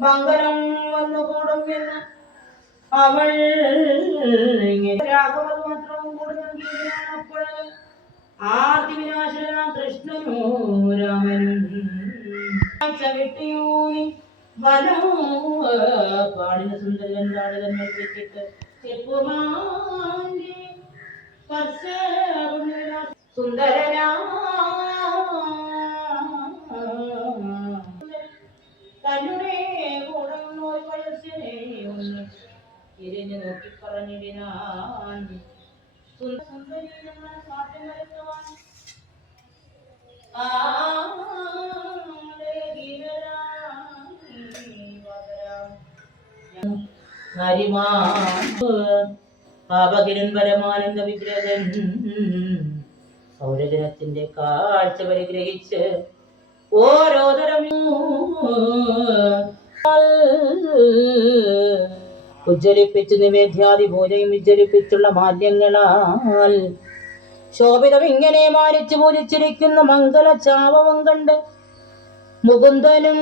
മംഗളം വന്നുകൂടും എന്ന് അവൾ രാഘവൻ മാത്രവും കൂടുതലാണ്. അപ്പോൾ ആദിവിനാശനാം കൃഷ്ണനോ രാമനും ചവിട്ടിയൂനി വനോ പാടിന സുന്ദരൻ പാടുതന്നെ വെച്ചിട്ട് ചെപ്പുമാന്റെ സുന്ദരനാ തന്നെ ഗുണം നോയി വയസ്സിനെ ഒന്ന് തിരിഞ്ഞു നോക്കി പറഞ്ഞിടിനാൻ സുന്ദരീയമായ മാറ്റം വരുത്തുവാൻ പാപകിരൻ പരമാനന്ദ വിഗ്രഹൻ പൗരജനത്തിന്റെ കാഴ്ച പരിഗ്രഹിച്ച് ഓരോ തരം ഉജ്ജ്വലിപ്പിച്ച് നിവേദ്യാദി പൂജയും വിജ്വലിപ്പിച്ചുള്ള മാല്യങ്ങളാൽ ശോഭിതം ഇങ്ങനെ മാനിച്ചു പൂജിച്ചിരിക്കുന്ന മംഗള ചാപവും കണ്ട് മുകുന്ദനും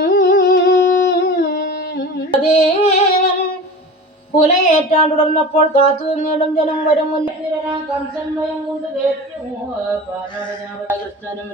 കുലയേറ്റാൻ തുടർന്നപ്പോൾ കാത്തു നിന്നിടും ജനം വരും മുന്നിൽ കംസന്മയം കൊണ്ട് കൃഷ്ണനും